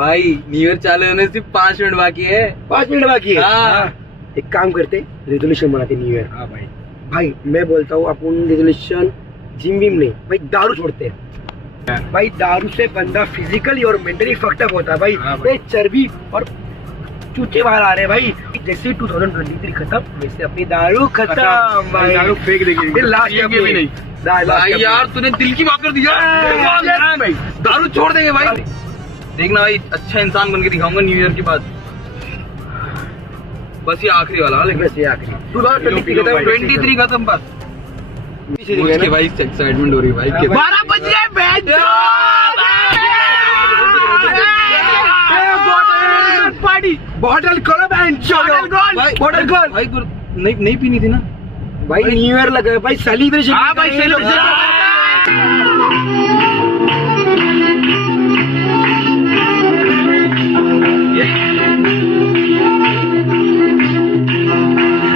भाई new year चालू होने सिर्फ 5 मिनट बाकी है। 5 मिनट बाकी है। हाँ। एक काम करते, रेजोल्यूशन बनाते न्यू ईयर। हाँ भाई। भाई मैं बोलता हूँ अपन रेजोल्यूशन जिम विम नहीं भाई, दारू छोड़ते हैं। भाई दारू से बंदा फिजिकली और मेंटली फक्टअप होता है भाई। हाँ भाई। ये चर्बी और चूचे बाहर आ रहे हैं भाई। जैसे 2023 खत्म वैसे अपनी दारू खत्म भाई। दारू फेंक देंगे। लास्ट ये भी नहीं। भाई यार तूने दिल की बात कर दी यार। भाई दारू छोड़ देंगे भाई। देखना भाई, अच्छा इंसान बन के दिखाऊंगा न्यू ईयर के बाद। बस ये आखिरी वाला, लेकिन बस ये आखिरी 23 खत्म बस। के भाई एक्साइटमेंट हो रही है भाई। 12 बज गए पार्टी। बॉटल करो बॉटल भाई नहीं पीनी थी ना भाई। न्यू ईयर लगा है भाई, सेलिब्रेशन। हाँ भाई, celebration